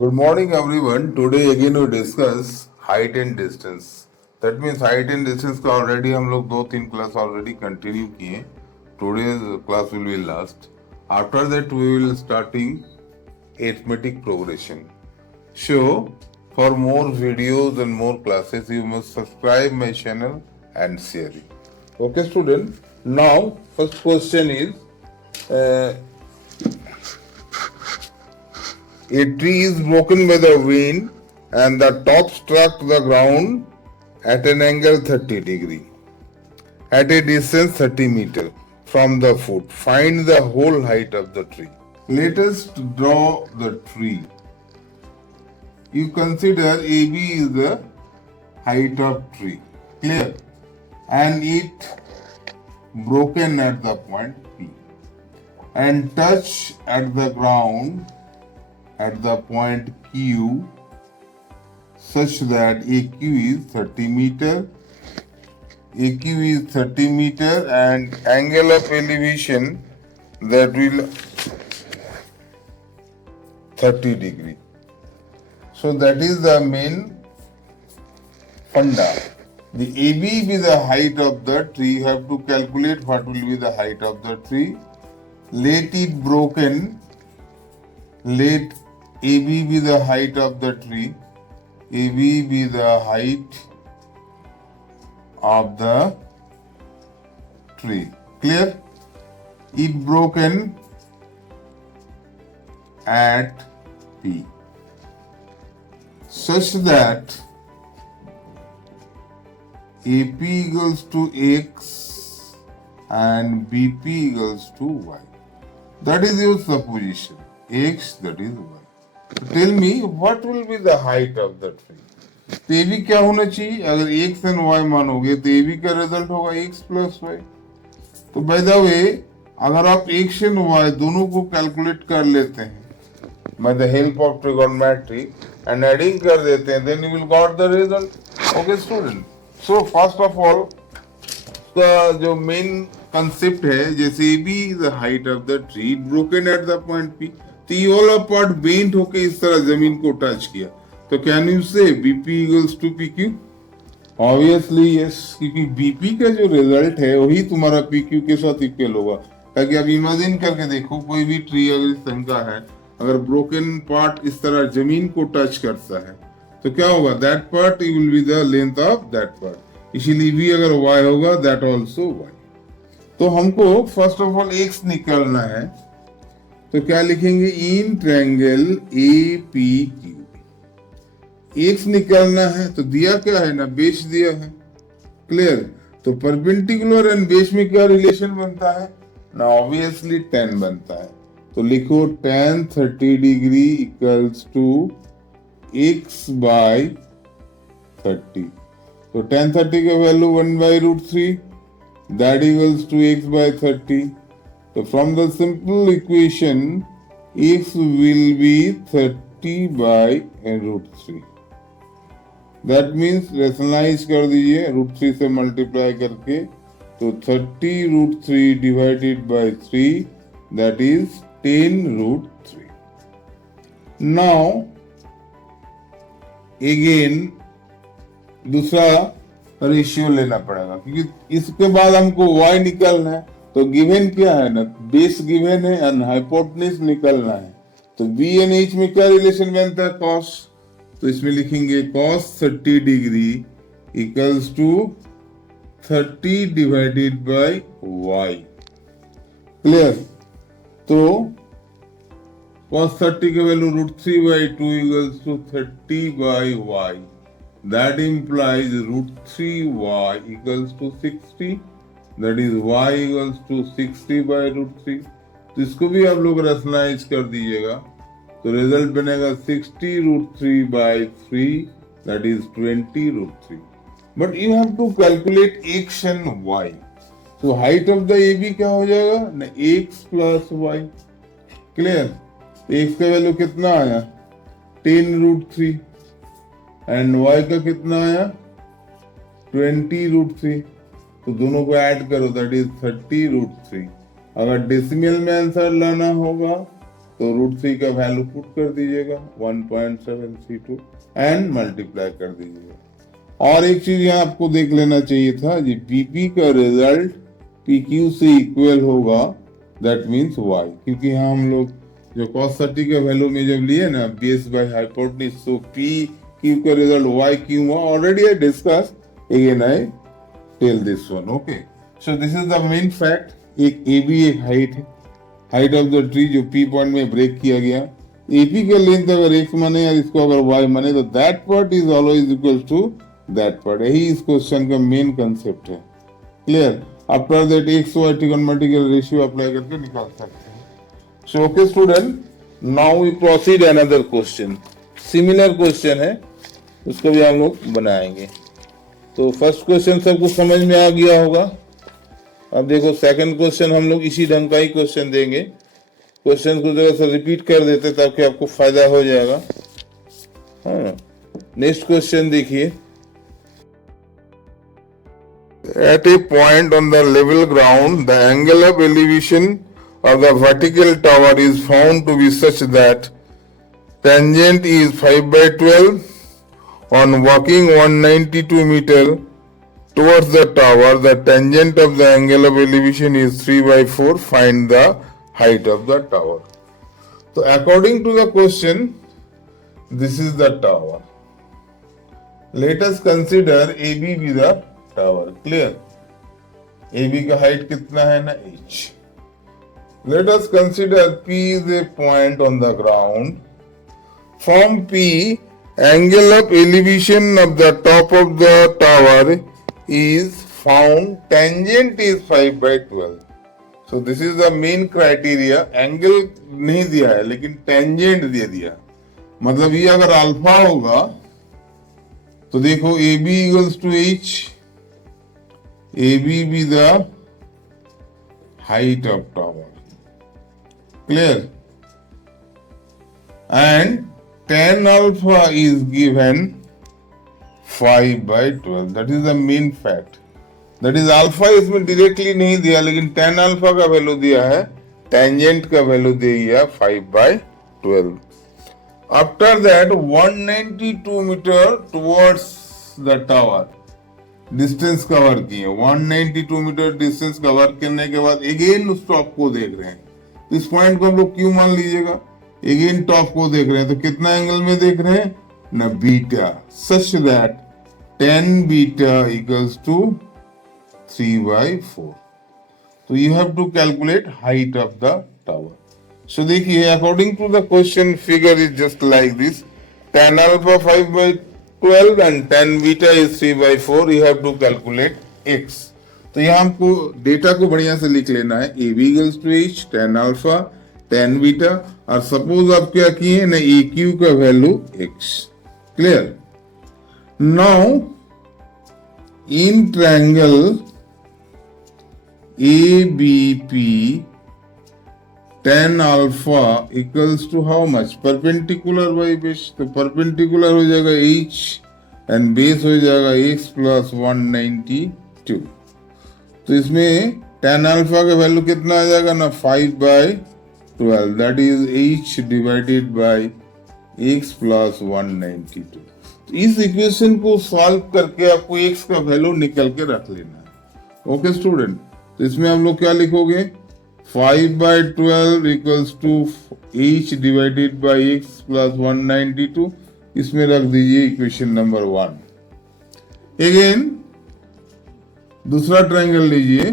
Good morning, everyone. Today again we discuss height and distance. That means height and distance का already हम लोग 2-3 class already continue किए. Today's class will be last. After that we will starting arithmetic progression. So for more videos and more classes you must subscribe my channel and share it. Okay, student. Now first question is. A tree is broken by the wind and the top struck the ground at an angle 30 degree at a distance 30 meter from the foot. Find the whole height of the tree. Let us draw the tree. You consider AB is the height of tree. Clear? And it broken at the point P and touch at the ground at the point Q such that AQ is 30 meter. AQ is 30 meter and angle of elevation that will 30 degree. So that is the main funda. The AB be the height of the tree. You have to calculate what will be the height of the tree. Let it broken. Let AB be the height of the tree. AB be the height of the tree. Clear? It broken at P such that AP equals to X and BP equals to Y. That is your supposition. X, that is Y. Tell me what will be the height of the tree. तो ए भी क्या होना चाहिए? अगर x and y मानोगे तो ए भी का रिजल्ट होगा x प्लस y. तो बाय द वे अगर आप x एंड y दोनों को कैलकुलेट कर लेते हैं by the help of trigonometry and adding कर देते हैं then you will got the result. Okay student. So first of all का जो मेन कंसेप्ट है, जैसे A B the height of the tree broken at the point P, तो ये वाला पार्ट बेंट होके इस तरह जमीन को टच किया, तो can you say BP equals to PQ? Obviously yes, क्योंकि बीपी का जो रिजल्ट है वही तुम्हारा पीक्यू के साथ इक्वल होगा. ताकि आप इमेजिन करके देखो, कोई भी ट्री अगर इस तरह का है, अगर ब्रोकन पार्ट इस तरह जमीन को टच करता है तो क्या होगा? That part will be the length of that part. इसीलिए भी अगर y होगा दैट ऑल्सो y. तो हमको फर्स्ट ऑफ ऑल x निकालना है, तो क्या लिखेंगे? In triangle A P Q. X निकालना है तो दिया क्या है ना, बेस दिया है. क्लियर? तो परपेंडिकुलर एंड बेस में क्या रिलेशन बनता है ना? ऑब्वियसली tan बनता है. तो लिखो tan 30 degree equals to x by 30. तो tan 30 का value 1/√3 that equals to x by 30. So from the simple equation, x will be 30 by √3. That means rationalize कर दीजिए √3 से मल्टीप्लाई करके, तो 30√3 divided by 3 that is 10√3. Now again दूसरा ratio लेना पड़ेगा, क्योंकि इसके बाद हमको y निकालना है. तो गिवन क्या है ना, बेस गिवन है एंड हाइपोटेन्यूज निकलना है. तो बी एंड एच में क्या रिलेशन बनता है? कॉस. तो इसमें लिखेंगे cos 30 degree equals to 30 divided by y. Clear? तो cos 30 का value √3/2 equals to 30 by y. That implies √3y equals to 60. That is y equals to 60 by √3. तो इसको भी आप लोग रैशनलाइज कर दीजिएगा, तो रिजल्ट बनेगा 60√3 by 3 that is 20√3. But you have to calculate x and y. तो height of the A B क्या हो जाएगा ना, x प्लस y. क्लियर? तो x का वैल्यू कितना आया? 10√3 एंड y का कितना आया? 20√3. तो दोनों को ऐड करो दैट इज 30√3. अगर डेसिमल में आंसर लाना होगा तो √3 का वैल्यू पुट कर दीजिएगा 1.732 एंड मल्टीप्लाई कर दीजिएगा। और एक चीज यहाँ आपको देख लेना चाहिए था जी, बीपी का रिजल्ट PQ से इक्वल होगा, दैट मीन्स y, क्योंकि यहाँ हम लोग जो cos 30 का वैल्यू में जब लिए ना base by hypotenuse, so PQ का रिजल्ट y क्यों हुआ, already I discuss, again I tell this one. Okay, so this is the main fact. एक AB एक हाइट है, हाइट ऑफ द ट्री जो P पॉइंट में ब्रेक किया गया, AP का लेंथ अगर x माने और इसको अगर y माने तो that part is always equal to that part. यही इस क्वेश्चन का मेन कंसेप्ट है। Clear? After that x y trigonometrical ratio apply करके निकाल सकते हैं। So okay student, now we proceed another question. Similar question है, उसको भी हम लोग बनाएंगे। तो फर्स्ट क्वेश्चन सबको समझ में आ गया होगा। अब देखो सेकंड क्वेश्चन हम लोग इसी ढंग का ही क्वेश्चन देंगे। क्वेश्चन को जरा सा रिपीट कर देते ताकि आपको फायदा हो जाएगा। हाँ, नेक्स्ट क्वेश्चन देखिए। At a point on the level ground, the angle of elevation of the vertical tower is found to be such that tangent is 5/12. On walking 192 meter towards the tower, the tangent of the angle of elevation is 3/4. Find the height of the tower. So according to the question, this is the tower. Let us consider AB be the tower. Clear? AB का height कितना है ना, h. Let us consider P is a point on the ground. From P, angle of elevation of the top of the tower is found. Tangent is 5/12. So this is the main criteria. Angle नहीं दिया है लेकिन tangent दे दिया, मतलब ये अगर alpha होगा तो देखो AB equals to h. AB be the height of tower. Clear? And tan alpha is given 5/12. That is the main fact. That is alpha इसमें directly नहीं दिया लेकिन tan alpha का वैल्यू दिया है, tangent का वैल्यू दिया 5/12. After that 192 meter towards the tower. Distance cover किए, 192 मीटर डिस्टेंस कवर करने के बाद अगेन उस टॉप को देख रहे हैं। तो इस पॉइंट को हम लोग क्यों मान लीजिएगा, अगेन टॉप को देख रहे हैं, तो कितना एंगल में देख रहे हैं ना, beta, such that tan beta equals to 3/4. तो you have to calculate height of the tower. So देखिए, according to the question figure is just like this, tan alpha 5/12 and tan beta is 3/4. You have to calculate x. तो यहाँ हमको data को बढ़िया से लिख लेना है, AB equals to h, tan alpha, tan beta, और सपोज आप क्या किए ना, AQ का value x. Clear? Now in triangle ABP, tan alpha equals to how much? Perpendicular by base. तो perpendicular हो जाएगा h and base हो जाएगा x plus 192. तो इसमें tan alpha का वैल्यू कितना आ जाएगा ना, 5/12. That is h divided by x plus 192. तो इस इक्वेशन को सॉल्व करके आपको x का वैल्यू निकल के रख लेना है। ओके स्टूडेंट, तो इसमें हम लोग क्या लिखोगे, 5/12 equals to h divided by x plus 192. इसमें रख दीजिए इक्वेशन नंबर 1। अगेन दूसरा ट्रायंगल लीजिए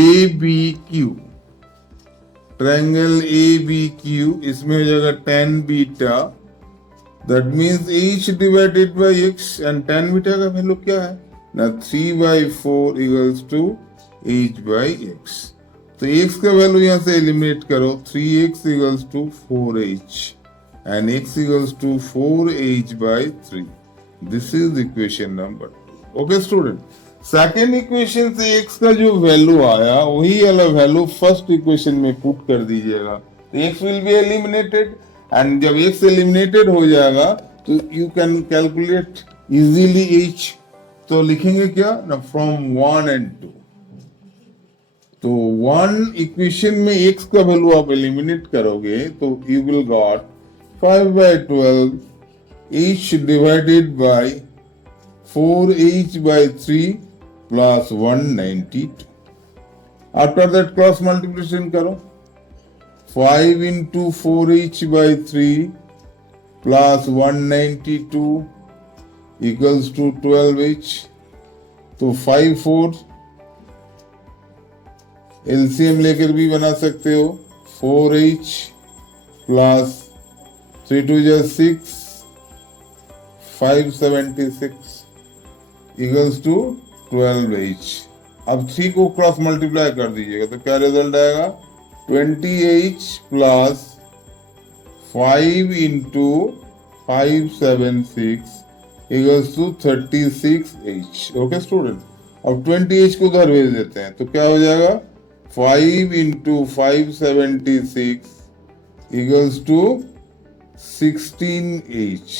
ABQ, ट्रायंगल ABQ, इसमें हो जाएगा tan beta, that means h divided by x, and tan beta का वैल्यू क्या है ना, 3/4 equals to h by x. तो x का वैल्यू यहाँ से एलिमिनेट करो, 3x equals to 4h and x equals to 4h/3. This is equation number 2. Okay student, second equation से x का जो वैल्यू आया वही वाला वैल्यू फर्स्ट इक्वेशन में पुट कर दीजिएगा, तो x will be eliminated, and जब x एलिमिनेटेड हो जाएगा तो you can calculate easily h. तो लिखेंगे क्या ना, फ्रॉम 1 and 2. तो वन इक्वेशन में x का वैल्यू आप एलिमिनेट करोगे तो you will got 5/12 h divided by 4h/3 plus 192. After that cross multiplication करो 5 into 4h/3 plus 192 equals to 12h. तो 5 4 एलसीएम लेकर भी बना सकते हो 4h plus 3 2 6 576 equals to 12h. अब 3 को क्रॉस मल्टीप्लाई कर दीजिएगा तो क्या रिजल्ट आएगा 20h plus 5 into 576 equals to 36h. Okay student, अब 20h को उधर भेज देते हैं तो क्या हो जाएगा 5 इंटू 576 इक्वल्स टू 16h.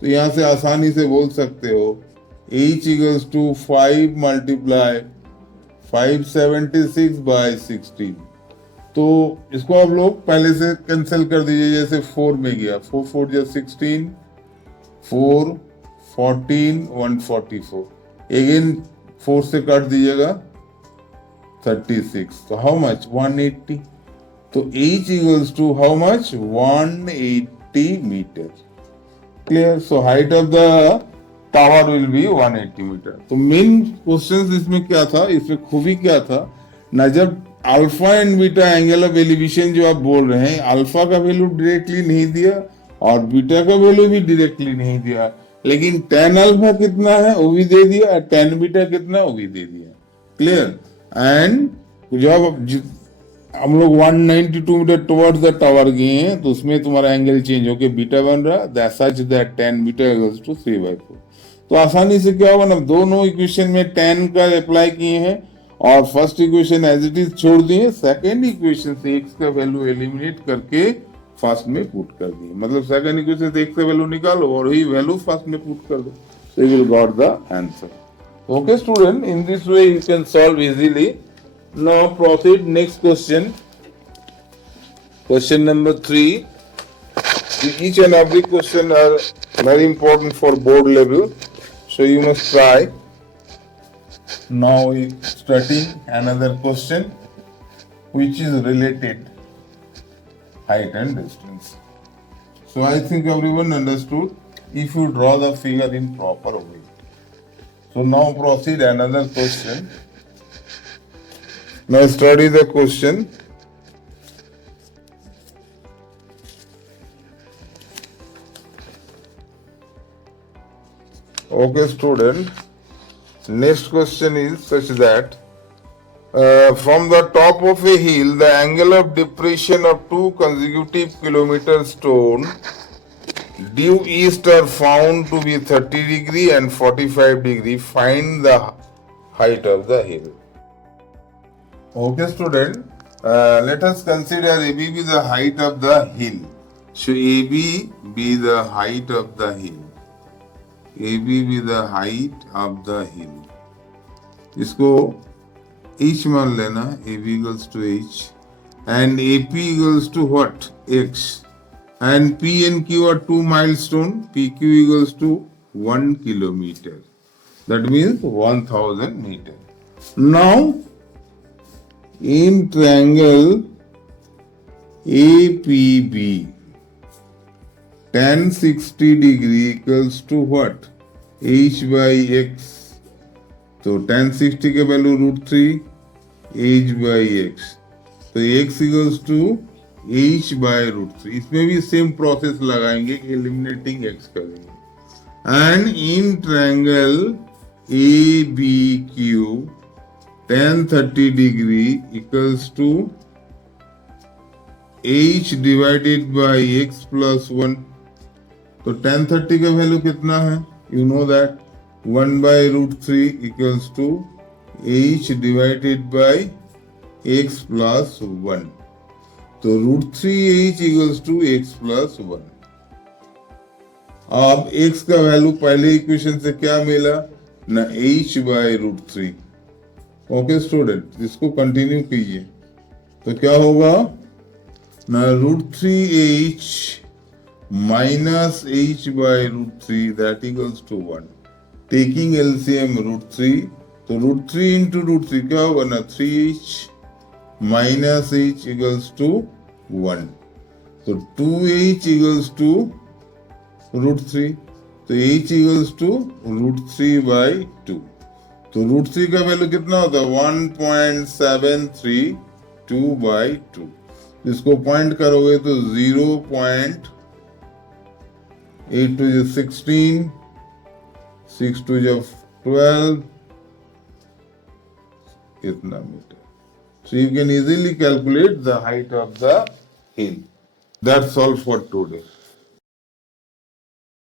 तो यहां से आसानी से बोल सकते हो h equals to 5 multiply 576 by 16. तो इसको आप लोग पहले से कैंसिल कर दीजिए, जैसे 4 में गया 4 4 जा 16 4 14 144 अगेन 4 से काट दीजिएगा 36. तो हाउ मच 180. तो h equals to how much 180 metre. Clear. So height of the tower will be 180 metre. तो मेन क्वेश्चन इसमें क्या था, इसमें खूबी क्या था ना, जब alpha and beta angle of elevation जो आप बोल रहे हैं, अल्फा का वैल्यू डायरेक्टली नहीं दिया और बीटा का वैल्यू भी डायरेक्टली नहीं दिया, लेकिन tan अल्फा कितना है वो भी दे दिया, tan बीटा कितना वो भी दे दिया. क्लियर. एंड जब हम लोग 192 मीटर टुवर्ड्स द टावर गए हैं तो उसमें तुम्हारा एंगल चेंज होके बीटा बन रहा है, such that tan beta equals to 3/4. तो आसानी से क्या होगा ना, दोनों इक्वेशन में tan का अप्लाई किए हैं और first equation as it is छोड़ दिए, सेकंड इक्वेशन से x का वैल्यू एलिमिनेट करके फर्स्ट में पुट कर दिए. मतलब सेकंड इक्वेशन से x का वैल्यू निकालो और वही वैल्यू फर्स्ट में पुट कर दो, so you will got the answer. Okay student, in this way you can solve easily. Now proceed next question. Question number 3. Each and every question are very important for board level, so you must try. Now we starting another question which is related height and distance. So I think everyone understood if you draw the figure in proper way. So now proceed another question. Now study the question. Okay student, next question is such that from the top of a hill, the angle of depression of two consecutive kilometer stone due east are found to be 30 degree and 45 degree. Find the height of the hill. Okay student, let us consider AB be the height of the hill. So AB be the height of the hill. AB be the height of the hill. इसको h मान लेना, AB equals to h and AP equals to what? X. And P and Q are two milestone. PQ equals to 1 kilometer. That means 1000 meter. Now, in triangle APB, tan 60 degree equals to what? H by x. तो tan 60 के value √3 h by x. तो x equals to h by √3. इसमें भी same process लगाएंगे, eliminating x करेंगे. And in triangle ABQ tan 30 degree equals to h divided by x plus 1. तो tan 30 का value कितना है? You know that 1 by √3 equals to h divided by x plus 1. तो √3h equals to x plus 1. अब x का value पहले equation से क्या मिला ना, h by √3. ओके स्टूडेंट, इसको कंटिन्यू कीजिए। तो क्या होगा ना, √3h minus h by √3 that equals to 1. Taking LCM √3, तो √3 into √3 क्या होगा ना, 3h minus h equals to 1. तो 2h equals to √3, तो h equals to √3 by 2. तो √3 का वैल्यू कितना होता है, 1.732 by 2. इसको पॉइंट करोगे तो 0.8 to the 16, 6 to the 12, इतना metre. So you can easily calculate the height of the hill. That's all for today.